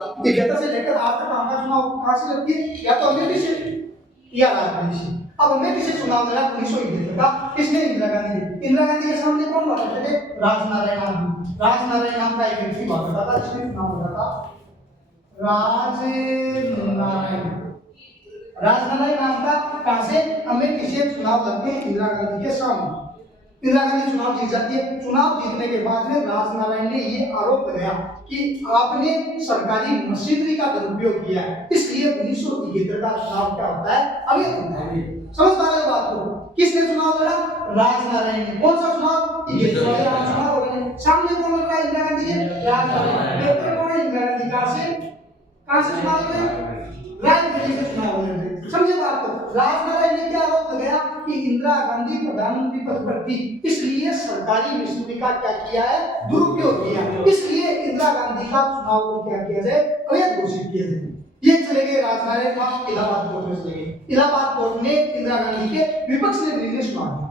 विजेता से लेकर आज तक आम का चुनाव कहाँ से लगती है? या तो अमेठी से या राजधानी से। अब अमेठी से चुनाव लड़ा 1971 का, किसने? इंदिरा गांधी ने। इंदिरा गांधी के सामने कौन हुआ करते थे? राजनारायण नाम। राजनारायण नाम का एक व्यक्ति हुआ करता था जिसने चुनाव लड़ा था। राजनारायण। राजनारायण नाम का कहां से? अमेठी से चुनाव लड़ते हैं इंदिरा गांधी के सामने। इंदिरा गांधी चुनाव जीत जाती है। चुनाव जीतने के बाद में राजनारायण ने ये आरोप लगाया कि आपने सरकारी मशीनरी का दुरुपयोग किया है, इसलिए 1973 का चुनाव क्या होता है? अवैध होता है। समझ पा रहे हो बात को? किसने चुनाव लड़ा? राजनारायण ने। कौन सा चुनाव? ये चुनाव हो गए। सामने कौन लड़ रहा है? इंदिरा गांधी है। राजनारायण। बेहतर कौन है? इंदिरा गांधी। कहां से चुनाव लड़े? राजनीति से चुनाव लड़े। समझे बात को? राजनारायण ने क्या आरोप लगाया कि इंदिरा गांधी प्रधानमंत्री पद पर थी, इसलिए सरकारी मशीनरी का क्या किया है? दुरुपयोग किया। इसलिए इंदिरा गांधी का चुनाव को क्या किया जाए? अवैध घोषित किया जाए। ये चले गए राजनारायण साहब इलाहाबाद कोर्ट में चले गए। इलाहाबाद कोर्ट ने इंदिरा गांधी के विपक्ष ने निर्णय सुना दिया।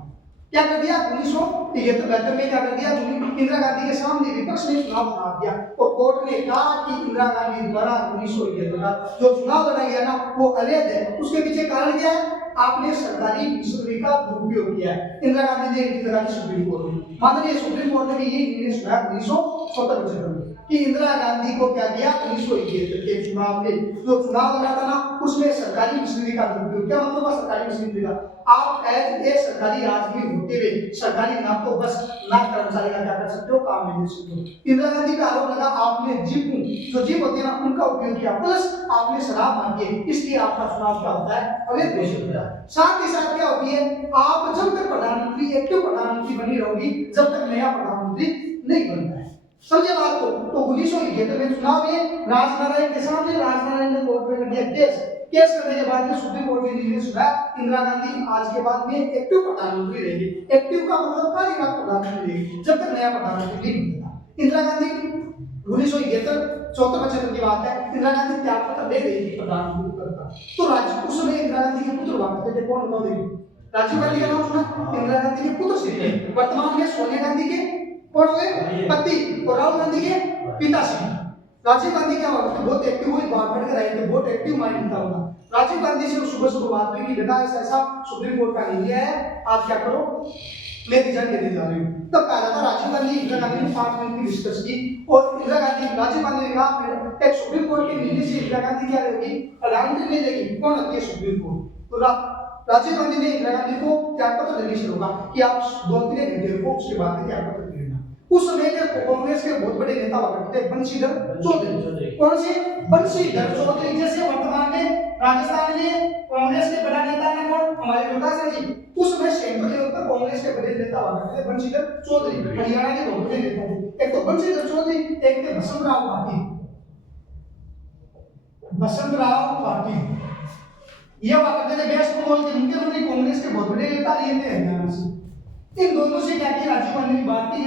क्या कर दिया? 1973 में क्या कर दिया? इंदिरा गांधी के सामने विपक्ष ने चुनाव लड़ा दिया और कोर्ट ने कहा कि इंदिरा गांधी द्वारा 1971 का जो चुनाव लड़ा गया ना वो अवैध है। उसके पीछे कारण क्या है? आपने सरकारी मशीनरी का दुरुपयोग किया है। इंदिरा गांधी ने लगा दी सुप्रीम कोर्ट में। माननीय सुप्रीम कोर्ट ने भी ये निर्णय सुनाया 1977 में कि इंदिरा गांधी को क्या किया? 1971 के चुनाव में जो चुनाव लड़ा था ना उसमें सरकारी मशीनरी का दुरुपयोग। क्या मतलब है सरकारी मशीनरी का? आप एज ए सरकारी आदमी होते हुए सरकारी नाम को बस ना कर्मचारी का क्या कर सकते हो? काम नहीं दे सकते हो। इंदिरा गांधी का आरोप लगा आपने जीप जो जीप होती है ना उनका उपयोग किया, प्लस आपने शराब मांगी है, इसलिए आपका चुनाव क्या होता है? अवैध घोषित होता है। साथ ही साथ क्या होती है? आप जब तक प्रधानमंत्री एक्टिव प्रधानमंत्री बनी रहोगी जब तक नया प्रधानमंत्री नहीं बनता है। समझे बात को? तो 1971 में चुनाव में राजनारायण के सामने राजनारायण ने कोर्ट में कर दिया केस। केस करने के बाद में सुप्रीम कोर्ट ने निर्णय सुनाया इंदिरा गांधी आज के बाद में एक्टिव प्रधानमंत्री रहेगी। एक्टिव का मतलब कार्यरत प्रधानमंत्री रहेगी जब तक नया प्रधानमंत्री नहीं बनता। इंदिरा गांधी 1971 74-75 की बात है। इंदिरा गांधी त्याग पत्र दे रही थी प्रधानमंत्री पद का। तो राजीव उस समय इंदिरा गांधी के पुत्र हुआ करते थे। कौन बताओ? देखिए राजीव गांधी का नाम सुना? इंदिरा गांधी के पुत्र से। वर्तमान में सोनिया गांधी के कौन हुए? पति और राहुल गांधी के पिताश्री। राजीव गांधी क्या हुआ? बहुत एक्टिव हुई, बाहर बैठ कर रहे थे, बहुत एक्टिव माइंड था उनका। राजीव गांधी से सुबह सुबह बात हुई कि बेटा ऐसा सुप्रीम कोर्ट का निर्णय है, आप क्या करो? मैं रिजाइन देने जा रही हूँ। तब कहा था राजीव गांधी इंदिरा गांधी ने 5 मिनट की डिस्कस की और इंदिरा गांधी राजीव गांधी ने कहा एक सुप्रीम कोर्ट के निर्णय से इंदिरा गांधी क्या रहेगी? प्रधानमंत्री नहीं रहेगी। कौन होती है? Supreme court. तो राजीव गांधी ने इंदिरा गांधी को त्याग पत्र देने से रोका कि आप 2-3 घंटे रुको, उसके बाद में त्याग पत्र देना। उस समय के कांग्रेस के बहुत बड़े नेता हुआ करते थे बंशीधर चौधरी। कौन से? बंशीधर चौधरी। जैसे वर्तमान में राजस्थान में कांग्रेस के बड़ा नेता है कौन? हमारे प्रकाश जी। उस समय सेंट्रल लेवल पर कांग्रेस के बड़े नेता हुआ करते थे बंशीधर चौधरी। हरियाणा के बहुत बड़े नेता थे। एक तो बंशीधर चौधरी, एक थे बसंतराव पाटिल। बसंतराव पाटिल ये हुआ करते थे वेस्ट बंगाल के मुख्यमंत्री। कांग्रेस के बहुत बड़े नेता लिए थे हरियाणा से। इन दोनों से क्या किया? राजीव गांधी ने बात की।